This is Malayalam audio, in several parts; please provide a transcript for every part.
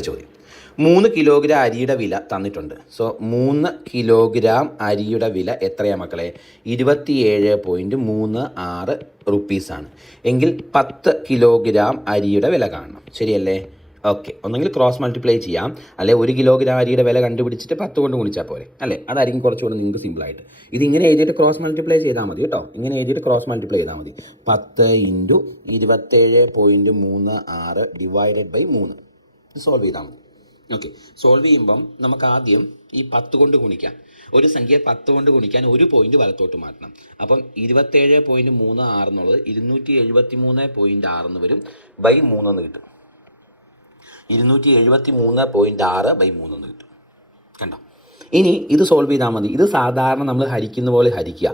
ചോദ്യം 3 കിലോഗ്രാം അരിയുടെ വില തന്നിട്ടുണ്ട്. സോ 3 കിലോഗ്രാം അരിയുടെ വില എത്രയാണ് മക്കളെ? 27.36 റുപ്പീസാണ്. എങ്കിൽ 10 കിലോഗ്രാം അരിയുടെ വില കാണണം. ശരിയല്ലേ? ഓക്കെ, ഒന്നെങ്കിൽ ക്രോസ് മൾട്ടിപ്ലൈ ചെയ്യാം, അല്ലെ 1 കിലോഗ്രാം അരിയുടെ വില കണ്ടുപിടിച്ചിട്ട് 10 കൊണ്ട് ഗുണിച്ചാൽ പോരെ, അല്ലേ? അതായിരിക്കും കുറച്ചുകൂടെ നിങ്ങൾക്ക് സിമ്പിളായിട്ട്. ഇതിങ്ങനെ എഴുതിയിട്ട് ക്രോസ് മൾട്ടിപ്ലൈ ചെയ്താൽ മതി കേട്ടോ. ഇങ്ങനെ എഴുതിയിട്ട് ക്രോസ് മൾട്ടിപ്ലൈ ചെയ്താൽ മതി. 10 × 27.36 ഡിവൈഡഡ് ബൈ 3. ഇത് സോൾവ് ചെയ്താൽ മതി. ഓക്കെ, സോൾവ് ചെയ്യുമ്പം നമുക്ക് ആദ്യം ഈ 10 കൊണ്ട് ഗുണിക്കാം. ഒരു സംഖ്യ 10 കൊണ്ട് ഗുണിക്കാൻ ഒരു പോയിന്റ് വലത്തോട്ട് മാറ്റണം. അപ്പം 27.36 എന്നുള്ളത് 273.6 എന്ന് വരും, ബൈ 3 എന്ന് കിട്ടും. 273.6 ബൈ 3 എന്ന് കിട്ടും. കണ്ടോ? ഇനി ഇത് സോൾവ് ചെയ്താൽ മതി. ഇത് സാധാരണ നമ്മൾ ഹരിക്കുന്ന പോലെ ഹരിക്കുക.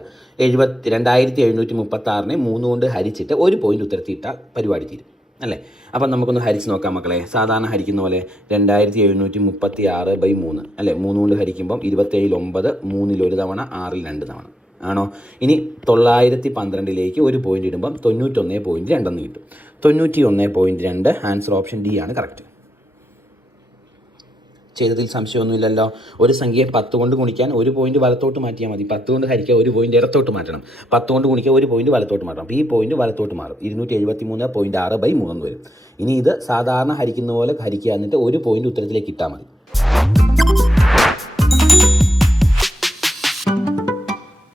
2736നെ 3 കൊണ്ട് ഹരിച്ചിട്ട് ഒരു പോയിന്റ് ഉത്തരത്തിൽ ഇട്ടാൽ പരിപാടി തീരും, അല്ലേ? അപ്പം നമുക്കൊന്ന് ഹരിച്ച് നോക്കാം മക്കളെ. സാധാരണ ഹരിക്കുന്ന പോലെ 2736 ബൈ 3, അല്ലേ? 3 കൊണ്ട് ഹരിക്കുമ്പം 27 9, 3 1 തവണ, 6 2 തവണ ആണോ? ഇനി 912ലേക്ക് ഒരു പോയിന്റ് ഇടുമ്പം 91.2 എന്ന് കിട്ടും. 91.2. ആൻസർ ഓപ്ഷൻ ഡി ആണ് കറക്റ്റ്. ചെയ്തതിൽ സംശയമൊന്നുമില്ലല്ലോ. ഒരു സംഖ്യയെ 10 കൊണ്ട് ഗുണിക്കാൻ ഒരു പോയിന്റ് വലത്തോട്ട് മാറ്റിയാൽ മതി. 10 കൊണ്ട് ഹരിക്കുക ഒരു പോയിന്റ് ഇടത്തോട്ട് മാറ്റണം. 10 കൊണ്ട് ഗുണിക്കുക ഒരു പോയിന്റ് വലത്തോട്ട് മാറ്റണം. അപ്പോൾ ഈ പോയിന്റ് വലത്തോട്ട് മാറും. 273.6 ബൈ 3 എന്ന് വരും. ഇനി ഇത് സാധാരണ ഹരിക്കുന്ന പോലെ ഹരിക്കുക, എന്നിട്ട് ഒരു പോയിന്റ് ഉത്തരത്തിലേക്ക് ഇട്ടാൽ മതി.